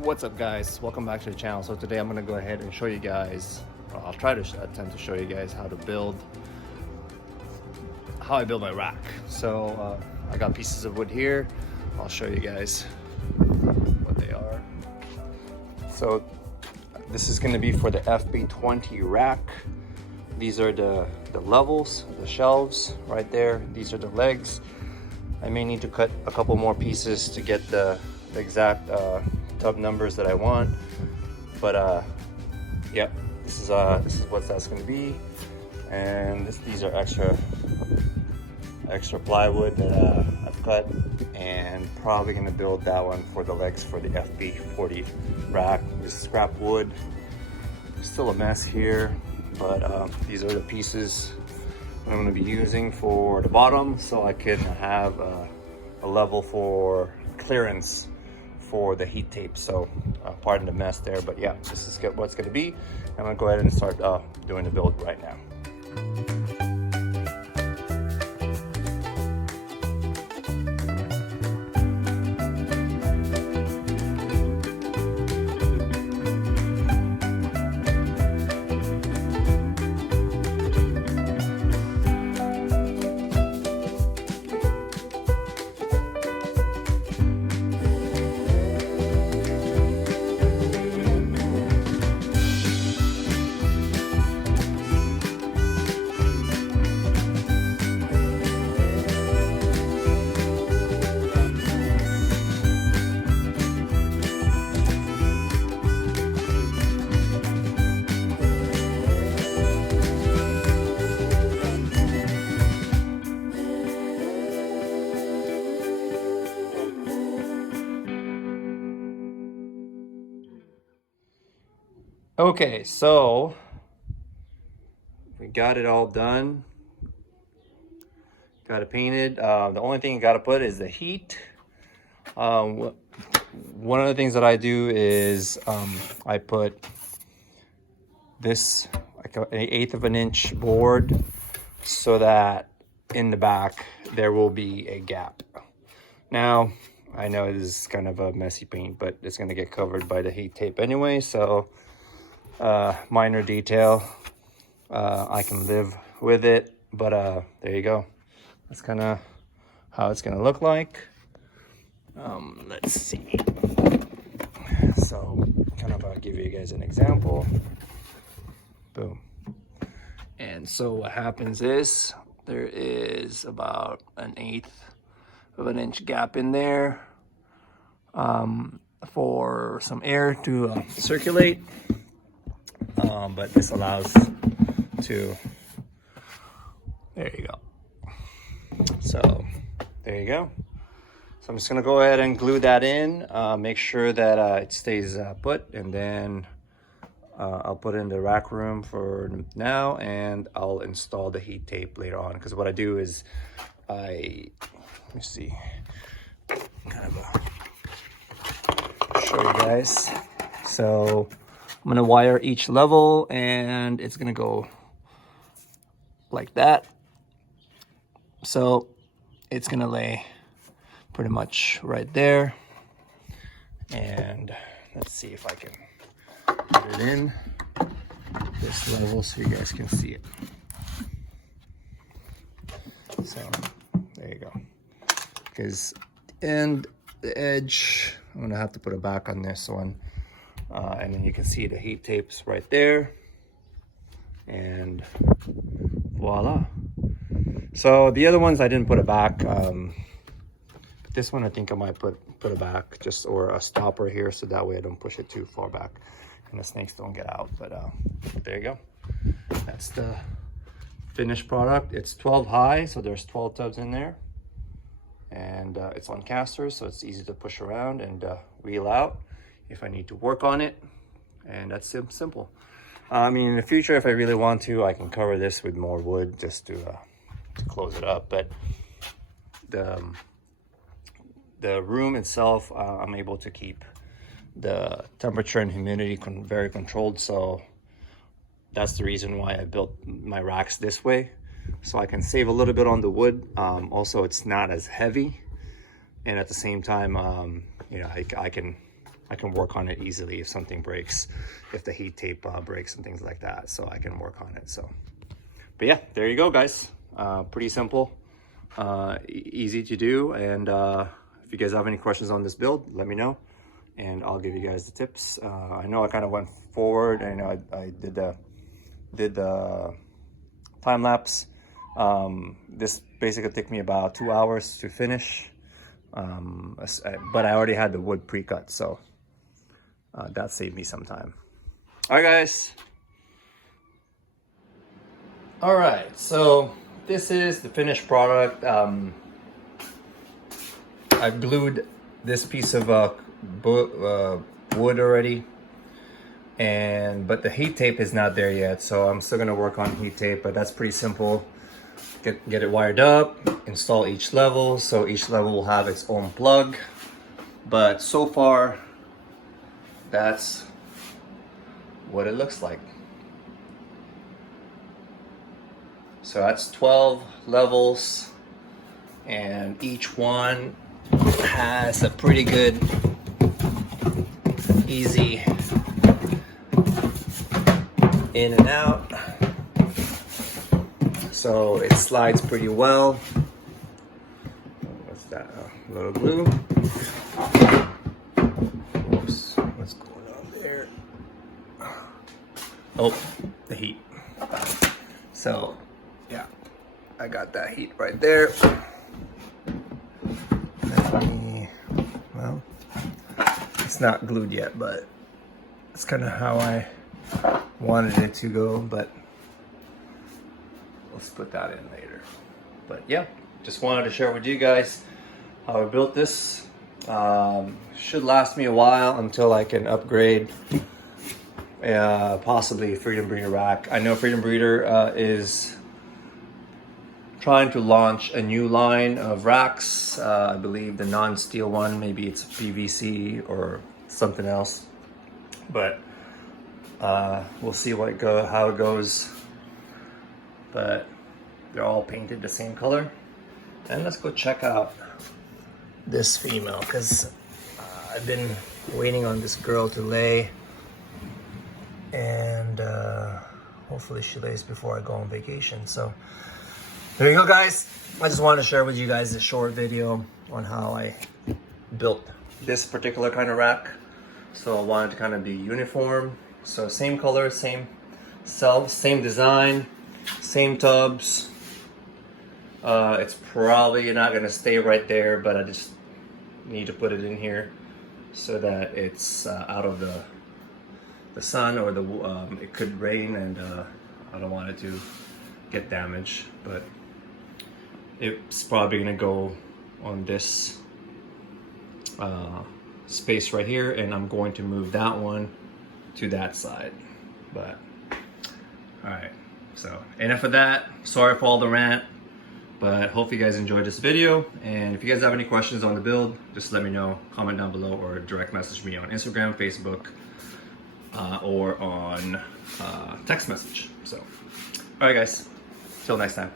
What's up, guys? Welcome back to the channel. So today I'm going to go ahead and show you guys, I'll try to attempt to show you guys how I build my rack. So I got pieces of wood here. I'll show you guys what they are. So this is going to be for the FB20 rack. These are the levels, the shelves right there. These are the legs. I may need to cut a couple more pieces to get the exact tub numbers that I want, but yeah, this is what that's going to be. And these are extra plywood that I've cut, and probably going to build that one for the legs for the FB40 rack. This scrap wood, still a mess here, but these are the pieces that I'm going to be using for the bottom, so I can have a level for clearance for the heat tape. So pardon the mess there, but yeah, this is what's going to be. I'm going to go ahead and start doing the build right now. Okay, so we got it all done. Got it painted. The only thing you got to put is the heat. One of the things that I do is I put this like an 1/8 of an inch board so that in the back there will be a gap. Now, I know this is kind of a messy paint, but it's going to get covered by the heat tape anyway, so minor detail, I can live with it, but there you go. That's kind of how it's gonna look like. Let's see. So kind of give you guys an example. Boom. And so what happens is there is about an 1/8 of an inch gap in there for some air to circulate. But this allows to, there you go. So there you go. So I'm just gonna go ahead and glue that in, make sure that it stays put, and then I'll put it in the rack room for now, and I'll install the heat tape later on. Because what I do is let me see, kind of show you guys. So I'm gonna wire each level, and it's gonna go like that. So it's gonna lay pretty much right there. And let's see if I can put it in this level so you guys can see it. So there you go. Because the edge, I'm gonna have to put it back on this one. And then you can see the heat tapes right there, and voila. So the other ones I didn't put it back, but this one I think I might put it back, just, or a stopper here, so that way I don't push it too far back and the snakes don't get out. But there you go. That's the finished product. It's 12 high, so there's 12 tubs in there, and it's on casters, so it's easy to push around and wheel out if I need to work on it. And that's simple. I mean, in the future, if I really want to, I can cover this with more wood just to close it up. But the room itself, I'm able to keep the temperature and humidity very controlled, so that's the reason why I built my racks this way, so I can save a little bit on the wood. Also, it's not as heavy, and at the same time, you know, I I can work on it easily if something breaks, if the heat tape breaks and things like that. So I can work on it. So, but yeah, there you go, guys. Pretty simple, easy to do. And if you guys have any questions on this build, let me know, and I'll give you guys the tips. I know I kind of went forward. I know I did the time lapse. This basically took me about 2 hours to finish, but I already had the wood pre-cut, so that saved me some time. All right, guys. All right, so this is the finished product. I've glued this piece of wood already, but the heat tape is not there yet, so I'm still gonna work on heat tape, but that's pretty simple. Get it wired up, install each level, so each level will have its own plug. But so far, that's what it looks like. So that's 12 levels, and each one has a pretty good, easy in and out. So it slides pretty well. What's that? A little glue. Oops, what's going on there? Oh, the heat. So yeah, I got that heat right there. Well, it's not glued yet, but it's kind of how I wanted it to go, but let's put that in later. But yeah, just wanted to share with you guys how I built this. Should last me a while until I can upgrade possibly Freedom Breeder rack. I know Freedom Breeder is trying to launch a new line of racks. I believe the non-steel one, maybe it's PVC or something else, but we'll see how it goes. But they're all painted the same color. And let's go check out this female, because I've been waiting on this girl to lay, and hopefully she lays before I go on vacation. So there you go, guys. I just wanted to share with you guys this short video on how I built this particular kind of rack. So I wanted to kind of be uniform. So same color, same design, same tubs. It's probably not gonna stay right there, but I just need to put it in here so that it's out of the sun, or it could rain, and I don't want it to get damaged. But it's probably gonna go on this space right here, and I'm going to move that one to that side. But all right, so enough of that. Sorry for all the rant, but hope you guys enjoyed this video. And if you guys have any questions on the build, just let me know, comment down below, or direct message me on Instagram, Facebook, or on text message. So all right, guys, till next time.